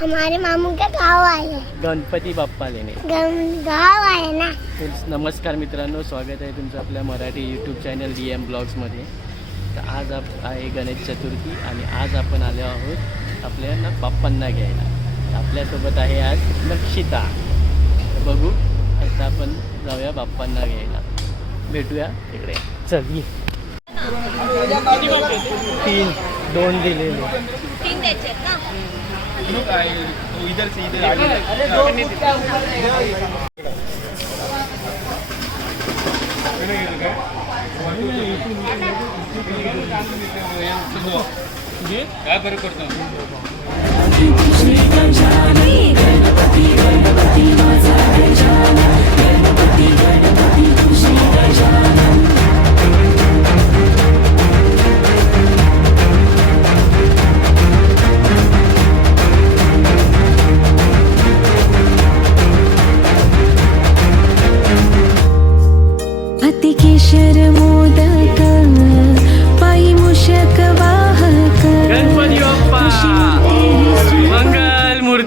हमारे मामू का गाँव आए हैं। गणपती बाप्पा लेणे गम- गाँव आए ना? तर नमस्कार मित्रांनो स्वागत आहे तुमचं आपल्या Marathi YouTube channel D M ब्लॉग्समध्ये तर आज आप आहे गणेश चतुर्थी आणि आज आपण आलो आहोत आपल्या ना बाप्पांना घ्यायला. तर आपल्यासोबत आहे आज नक्षिता. तर बघू आता आपण जाऊया बाप्पांना घ्यायला. भेटूया तिकडे. चल ये. तीन. दोन दी ले लो तीन देते ना लुक आई इधर से इधर आगे अरे दो ये क्या फ़र्क पड़ता है श्री गणपति गणपति माझा गणपति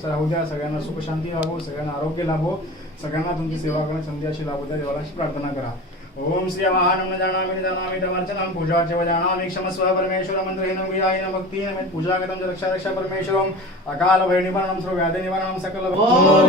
स राहू द्या. सगळ्यांना सुखशांती लाभो सगळ्यांना आरोग्य लाभो. सगळ्यांना तुमची सेवा करून संधी अशी लाभू द्या. देवाला प्रार्थना करा. ओम श्री महानम जानामि जानामि तमर्चनाम पूजा चव जानामि क्षमस्व परमेश्वर मंत्रेन गुयायन भक्तिन मे पूजा गतम रक्षा रक्षा परमेश्वरम अकाल भय निवारणम सर्व व्याधि निवारणम सकल ओम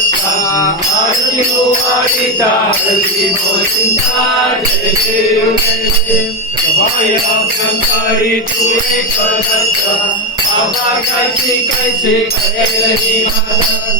आरती वारिता हरि गोविंदा जय देव देव कमाया ब्रह्मचारी तू एक रत्ता आवा कैसी कैसी करे रही माता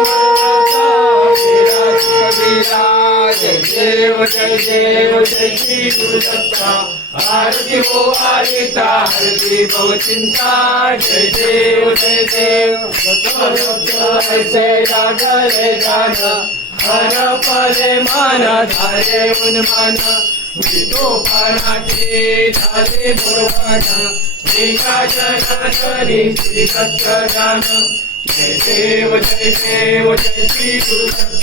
देव जय श्री गुरु दत्ता आरती हो आरिता हरती भव चिंता जय देव जय देव ऐसे राधा रे राधा हर पले मान धारे उन्मान मृतो पानाटे झाले भगवाना एका जगाधरी श्री सत्यदान जय देव जय देव जय श्री गुरु